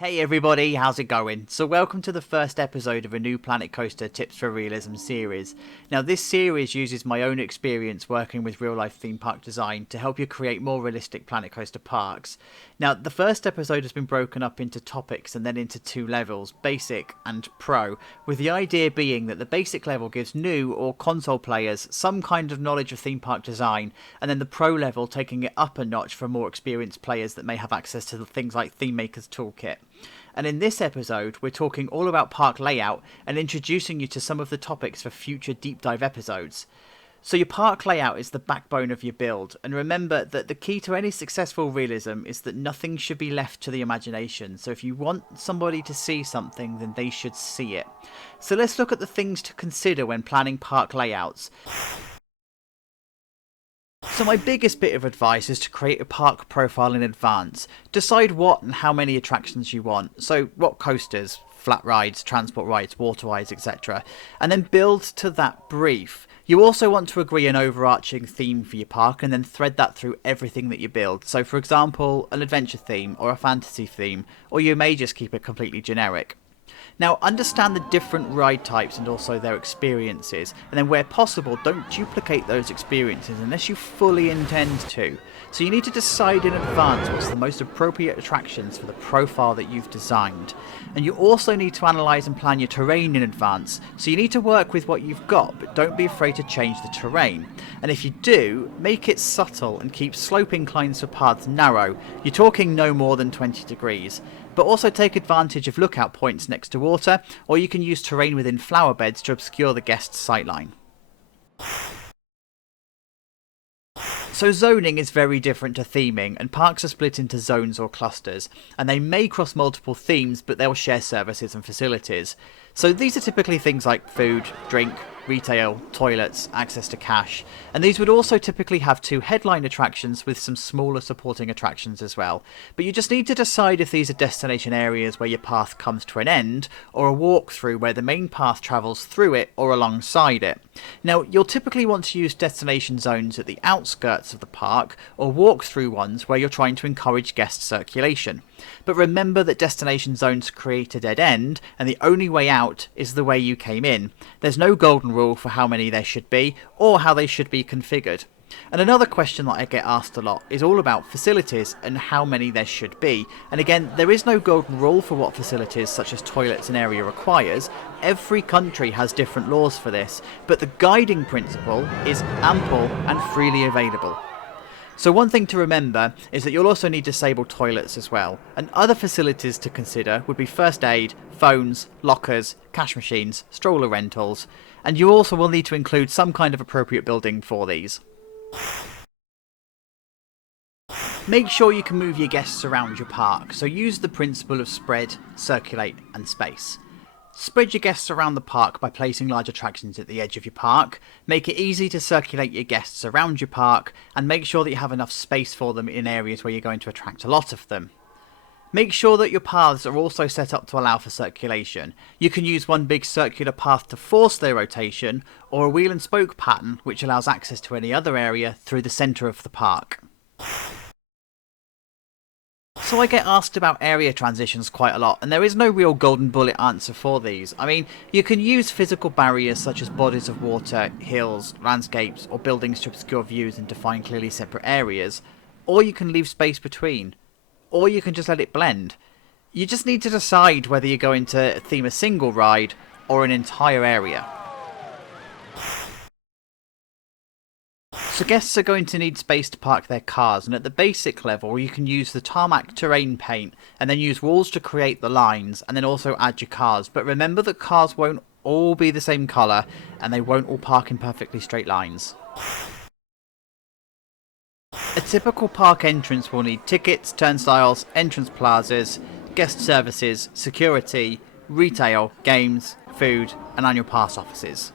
Hey everybody, how's it going? So welcome to the first episode of a new Planet Coaster Tips for Realism series. Now this series uses my own experience working with real life theme park design to help you create more realistic Planet Coaster parks. Now the first episode has been broken up into topics and then into two levels, basic and pro, with the idea being that the basic level gives new or console players some kind of knowledge of theme park design, and then the pro level taking it up a notch for more experienced players that may have access to things like Theme Maker's Toolkit. And in this episode, we're talking all about park layout and introducing you to some of the topics for future deep dive episodes. So your park layout is the backbone of your build, and remember that the key to any successful realism is that nothing should be left to the imagination. So if you want somebody to see something, then they should see it. So let's look at the things to consider when planning park layouts. So my biggest bit of advice is to create a park profile in advance. Decide what and how many attractions you want. So what coasters, flat rides, transport rides, water rides, etc. And then build to that brief. You also want to agree an overarching theme for your park and then thread that through everything that you build. So for example, an adventure theme or a fantasy theme, or you may just keep it completely generic. Now understand the different ride types and also their experiences, and then where possible don't duplicate those experiences unless you fully intend to. So you need to decide in advance what's the most appropriate attractions for the profile that you've designed. And you also need to analyse and plan your terrain in advance, so you need to work with what you've got, but don't be afraid to change the terrain. And if you do, make it subtle and keep slope inclines for paths narrow. You're talking no more than 20 degrees. But also take advantage of lookout points next to water, or you can use terrain within flower beds to obscure the guest's sightline. So zoning is very different to theming, and parks are split into zones or clusters, and they may cross multiple themes, but they'll share services and facilities. So these are typically things like food, drink, retail, toilets, access to cash, and these would also typically have two headline attractions with some smaller supporting attractions as well. But you just need to decide if these are destination areas where your path comes to an end, or a walkthrough where the main path travels through it or alongside it. Now you'll typically want to use destination zones at the outskirts of the park, or walkthrough ones where you're trying to encourage guest circulation. But remember that destination zones create a dead end, and the only way out is the way you came in. There's no golden rule for how many there should be, or how they should be configured. And another question that I get asked a lot is all about facilities and how many there should be. And again, there is no golden rule for what facilities such as toilets an area requires. Every country has different laws for this, but the guiding principle is ample and freely available. So one thing to remember is that you'll also need disabled toilets as well, and other facilities to consider would be first aid, phones, lockers, cash machines, stroller rentals, and you also will need to include some kind of appropriate building for these. Make sure you can move your guests around your park, so use the principle of spread, circulate and space. Spread your guests around the park by placing large attractions at the edge of your park, make it easy to circulate your guests around your park, and make sure that you have enough space for them in areas where you're going to attract a lot of them. Make sure that your paths are also set up to allow for circulation. You can use one big circular path to force their rotation, or a wheel and spoke pattern which allows access to any other area through the centre of the park. So I get asked about area transitions quite a lot, and there is no real golden bullet answer for these. I mean, you can use physical barriers such as bodies of water, hills, landscapes, or buildings to obscure views and define clearly separate areas, or you can leave space between, or you can just let it blend. You just need to decide whether you're going to theme a single ride or an entire area. So guests are going to need space to park their cars, and at the basic level you can use the tarmac terrain paint and then use walls to create the lines and then also add your cars. But remember that cars won't all be the same colour and they won't all park in perfectly straight lines. A typical park entrance will need tickets, turnstiles, entrance plazas, guest services, security, retail, games, food and annual pass offices.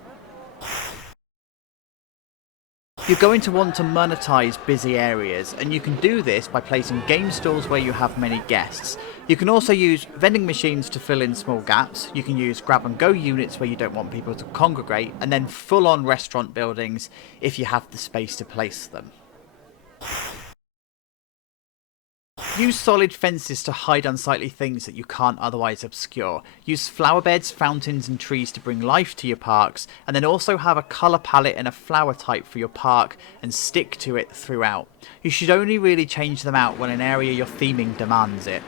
You're going to want to monetize busy areas, and you can do this by placing game stalls where you have many guests. You can also use vending machines to fill in small gaps. You can use grab and go units where you don't want people to congregate, and then full on restaurant buildings if you have the space to place them. Use solid fences to hide unsightly things that you can't otherwise obscure. Use flower beds, fountains and trees to bring life to your parks, and then also have a colour palette and a flower type for your park and stick to it throughout. You should only really change them out when an area you're theming demands it.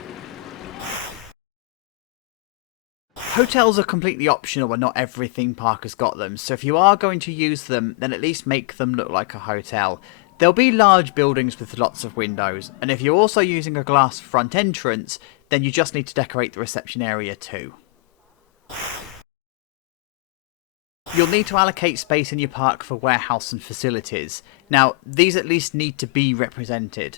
Hotels are completely optional and not every theme park has got them, so if you are going to use them, then at least make them look like a hotel. There'll be large buildings with lots of windows, and if you're also using a glass front entrance, then you just need to decorate the reception area too. You'll need to allocate space in your park for warehouse and facilities. Now, these at least need to be represented.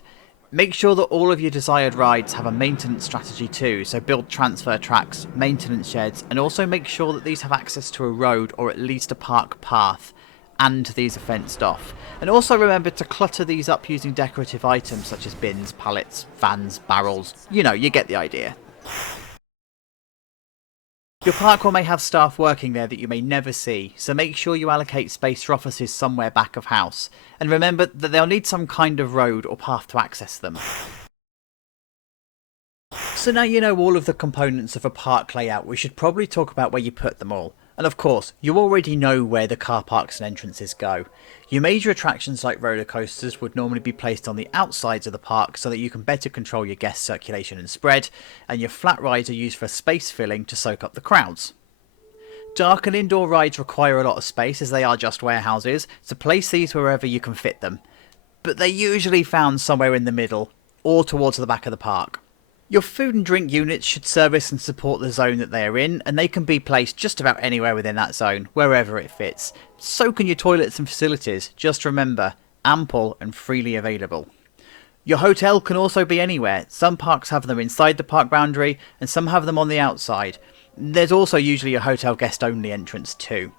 Make sure that all of your desired rides have a maintenance strategy too, so build transfer tracks, maintenance sheds, and also make sure that these have access to a road or at least a park path, and these are fenced off. And also remember to clutter these up using decorative items such as bins, pallets, fans, barrels. You know, you get the idea. Your park may have staff working there that you may never see, so make sure you allocate space for offices somewhere back of house. And remember that they'll need some kind of road or path to access them. So now you know all of the components of a park layout, we should probably talk about where you put them all. And of course, you already know where the car parks and entrances go. Your major attractions like roller coasters would normally be placed on the outsides of the park so that you can better control your guest circulation and spread, and your flat rides are used for space filling to soak up the crowds. Dark and indoor rides require a lot of space as they are just warehouses, so place these wherever you can fit them. But they're usually found somewhere in the middle, or towards the back of the park. Your food and drink units should service and support the zone that they are in, and they can be placed just about anywhere within that zone, wherever it fits. So can your toilets and facilities, just remember, ample and freely available. Your hotel can also be anywhere. Some parks have them inside the park boundary, and some have them on the outside. There's also usually a hotel guest only entrance too.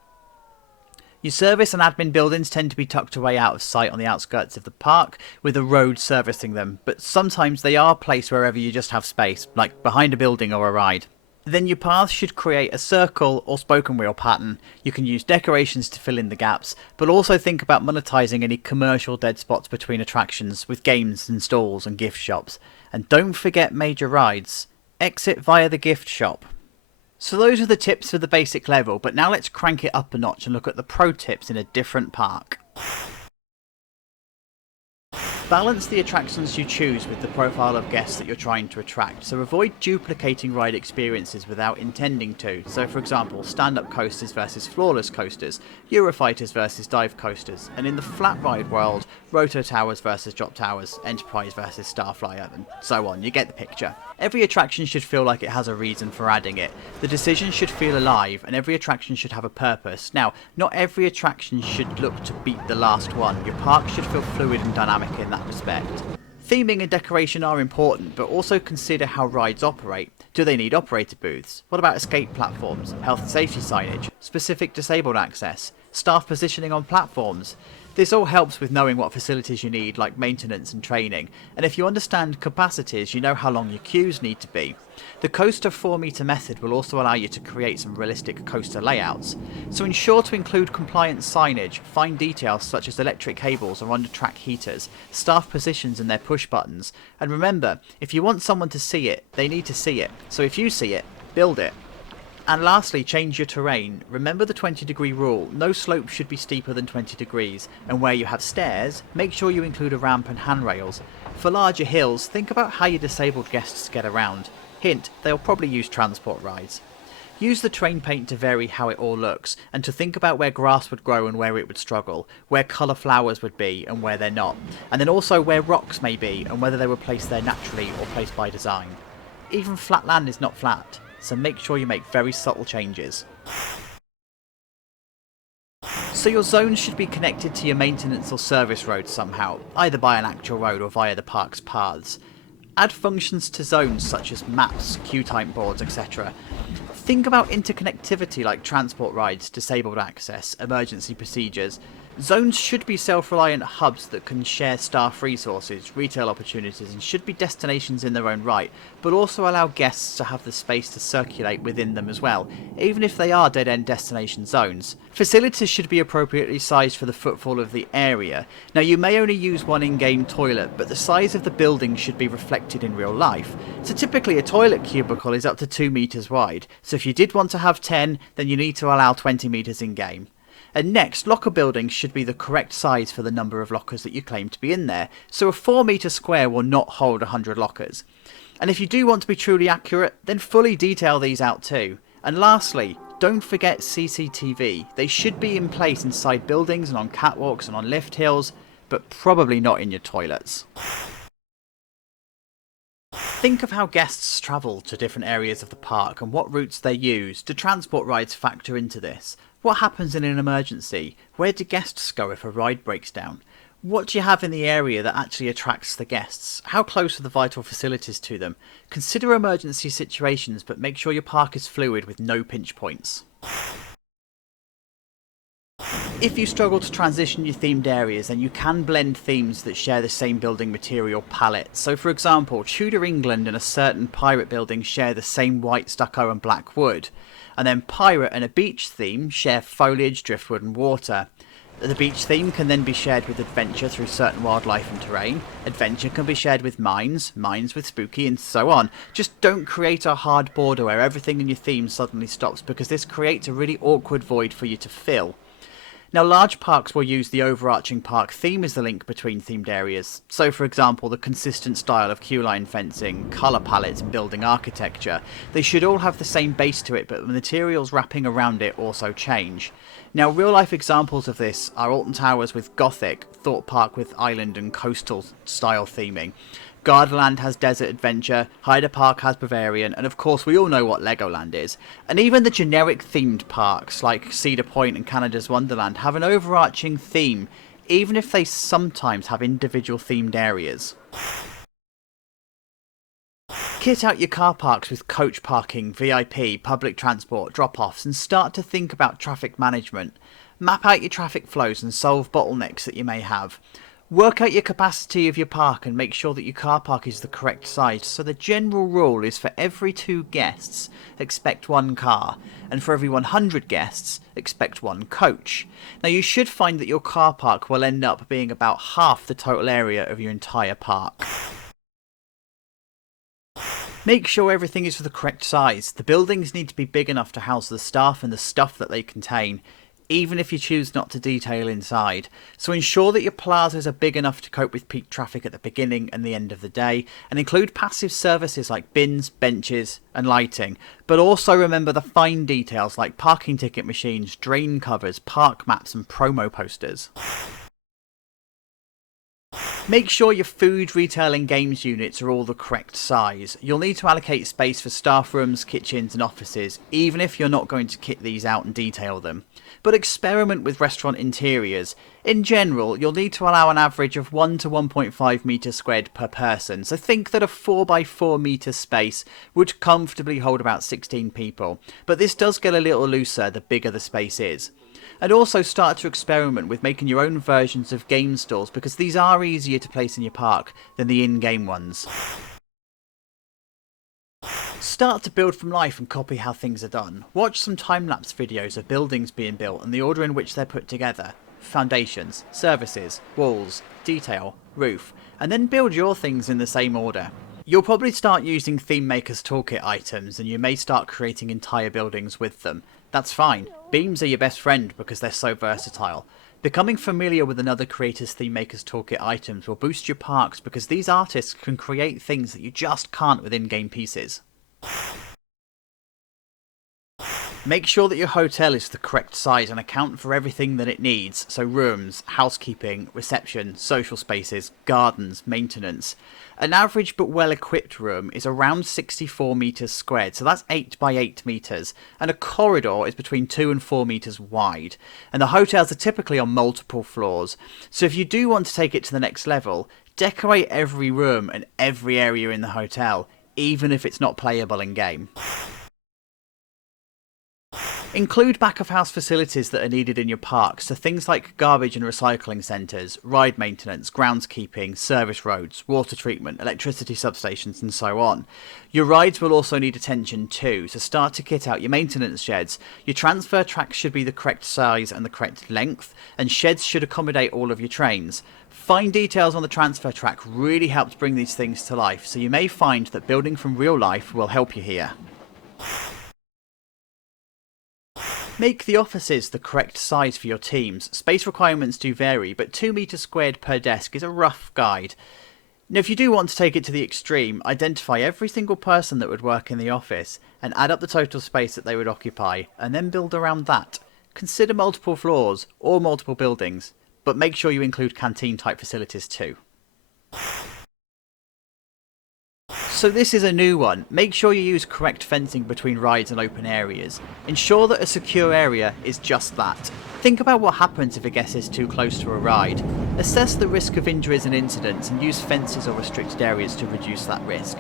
Your service and admin buildings tend to be tucked away out of sight on the outskirts of the park, with a road servicing them, but sometimes they are placed wherever you just have space, like behind a building or a ride. Then your path should create a circle or spoken wheel pattern. You can use decorations to fill in the gaps, but also think about monetizing any commercial dead spots between attractions with games and stalls and gift shops. And don't forget major rides. Exit via the gift shop. So those are the tips for the basic level, but now let's crank it up a notch and look at the pro tips in a different park. Balance the attractions you choose with the profile of guests that you're trying to attract, so avoid duplicating ride experiences without intending to. So for example, stand-up coasters versus floorless coasters, Eurofighters versus dive coasters, and in the flat ride world, rotor towers versus drop towers, Enterprise versus Starflyer, and so on, you get the picture. Every attraction should feel like it has a reason for adding it. The decision should feel alive, and every attraction should have a purpose. Now, not every attraction should look to beat the last one. Your park should feel fluid and dynamic in that respect. Theming and decoration are important, but also consider how rides operate. Do they need operator booths? What about escape platforms, health and safety signage, specific disabled access, staff positioning on platforms? This all helps with knowing what facilities you need, like maintenance and training, and if you understand capacities, you know how long your queues need to be. The coaster 4-meter method will also allow you to create some realistic coaster layouts. So ensure to include compliant signage, fine details such as electric cables or under-track heaters, staff positions and their push buttons, and remember, if you want someone to see it, they need to see it, so if you see it, build it. And lastly, change your terrain. Remember the 20-degree rule. No slope should be steeper than 20 degrees. And where you have stairs, make sure you include a ramp and handrails. For larger hills, think about how your disabled guests get around. Hint, they'll probably use transport rides. Use the terrain paint to vary how it all looks, and to think about where grass would grow and where it would struggle, where colour flowers would be and where they're not, and then also where rocks may be and whether they were placed there naturally or placed by design. Even flat land is not flat, so make sure you make very subtle changes. So your zones should be connected to your maintenance or service roads somehow, either by an actual road or via the park's paths. Add functions to zones such as maps, queue time boards, etc. Think about interconnectivity like transport rides, disabled access, emergency procedures. Zones should be self-reliant hubs that can share staff resources, retail opportunities, and should be destinations in their own right, but also allow guests to have the space to circulate within them as well, even if they are dead-end destination zones. Facilities should be appropriately sized for the footfall of the area. Now, you may only use one in-game toilet, but the size of the building should be reflected in real life. So typically a toilet cubicle is up to 2 meters wide, so if you did want to have 10, then you need to allow 20 meters in-game. And next, locker buildings should be the correct size for the number of lockers that you claim to be in there, so a 4-meter square will not hold 100 lockers. And if you do want to be truly accurate, then fully detail these out too. And lastly, don't forget CCTV. They should be in place inside buildings and on catwalks and on lift hills, but probably not in your toilets. Think of how guests travel to different areas of the park and what routes they use. Do transport rides factor into this? What happens in an emergency? Where do guests go if a ride breaks down? What do you have in the area that actually attracts the guests? How close are the vital facilities to them? Consider emergency situations, but make sure your park is fluid with no pinch points. If you struggle to transition your themed areas, then you can blend themes that share the same building material palette. So for example, Tudor England and a certain pirate building share the same white stucco and black wood. And then pirate and a beach theme share foliage, driftwood and water. The beach theme can then be shared with adventure through certain wildlife and terrain. Adventure can be shared with mines, mines with spooky, and so on. Just don't create a hard border where everything in your theme suddenly stops, because this creates a really awkward void for you to fill. Now, large parks will use the overarching park theme as the link between themed areas. So, for example, the consistent style of queue-line fencing, colour palettes and building architecture. They should all have the same base to it, but the materials wrapping around it also change. Now, real-life examples of this are Alton Towers with Gothic, Thorpe Park with island and coastal style theming. Gardaland has Desert Adventure, Hyder Park has Bavarian, and of course we all know what Legoland is. And even the generic themed parks like Cedar Point and Canada's Wonderland have an overarching theme, even if they sometimes have individual themed areas. Kit out your car parks with coach parking, VIP, public transport, drop-offs, and start to think about traffic management. Map out your traffic flows and solve bottlenecks that you may have. Work out your capacity of your park and make sure that your car park is the correct size. So the general rule is for every 2 guests, expect 1 car, and for every 100 guests, expect 1 coach. Now you should find that your car park will end up being about half the total area of your entire park. Make sure everything is for the correct size. The buildings need to be big enough to house the staff and the stuff that they contain, even if you choose not to detail inside. So ensure that your plazas are big enough to cope with peak traffic at the beginning and the end of the day, and include passive services like bins, benches and lighting. But also remember the fine details like parking ticket machines, drain covers, park maps and promo posters. Make sure your food, retail and games units are all the correct size. You'll need to allocate space for staff rooms, kitchens and offices, even if you're not going to kit these out and detail them. But experiment with restaurant interiors. In general, you'll need to allow an average of 1 to 1.5 meters squared per person, so think that a 4x4 meter space would comfortably hold about 16 people. But this does get a little looser the bigger the space is. And also start to experiment with making your own versions of game stalls, because these are easier to place in your park than the in-game ones. Start to build from life and copy how things are done. Watch some time-lapse videos of buildings being built and the order in which they're put together. Foundations, services, walls, detail, roof, and then build your things in the same order. You'll probably start using Theme Maker's Toolkit items, and you may start creating entire buildings with them. That's fine. Beams are your best friend because they're so versatile. Becoming familiar with another creator's Theme Maker's Toolkit items will boost your parks, because these artists can create things that you just can't with in-game pieces. Make sure that your hotel is the correct size and account for everything that it needs, so rooms, housekeeping, reception, social spaces, gardens, maintenance. An average but well equipped room is around 64 meters squared, so that's 8 by 8 meters, and a corridor is between 2 and 4 meters wide. And the hotels are typically on multiple floors, so if you do want to take it to the next level, decorate every room and every area in the hotel, even if it's not playable in game. Include back-of-house facilities that are needed in your park, so things like garbage and recycling centres, ride maintenance, groundskeeping, service roads, water treatment, electricity substations and so on. Your rides will also need attention too, so start to kit out your maintenance sheds. Your transfer tracks should be the correct size and the correct length, and sheds should accommodate all of your trains. Fine details on the transfer track really helps bring these things to life, so you may find that building from real life will help you here. Make the offices the correct size for your teams. Space requirements do vary, but 2 meters squared per desk is a rough guide. Now, if you do want to take it to the extreme, identify every single person that would work in the office and add up the total space that they would occupy, and then build around that. Consider multiple floors or multiple buildings, but make sure you include canteen type facilities too. So this is a new one. Make sure you use correct fencing between rides and open areas. Ensure that a secure area is just that. Think about what happens if a guest is too close to a ride. Assess the risk of injuries and incidents and use fences or restricted areas to reduce that risk.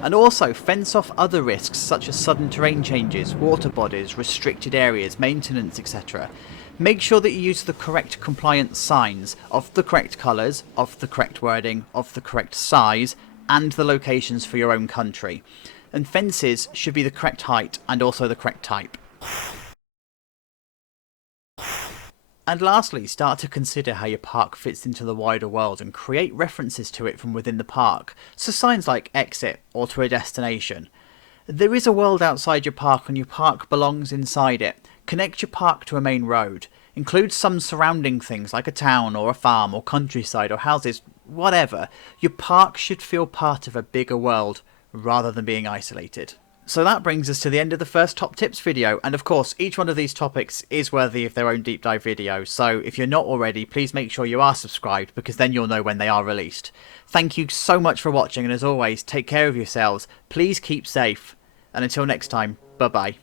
And also fence off other risks such as sudden terrain changes, water bodies, restricted areas, maintenance, etc. Make sure that you use the correct compliance signs of the correct colours, of the correct wording, of the correct size, and the locations for your own country. And fences should be the correct height and also the correct type. And lastly, start to consider how your park fits into the wider world and create references to it from within the park, so signs like exit or to a destination. There is a world outside your park and your park belongs inside it. Connect your park to a main road. Include some surrounding things like a town or a farm or countryside or houses, whatever. Your park should feel part of a bigger world rather than being isolated. So that brings us to the end of the first top tips video, and of course each one of these topics is worthy of their own deep dive video, so if you're not already, please make sure you are subscribed because then you'll know when they are released. Thank you so much for watching, and as always, take care of yourselves, please keep safe, and until next time, bye bye.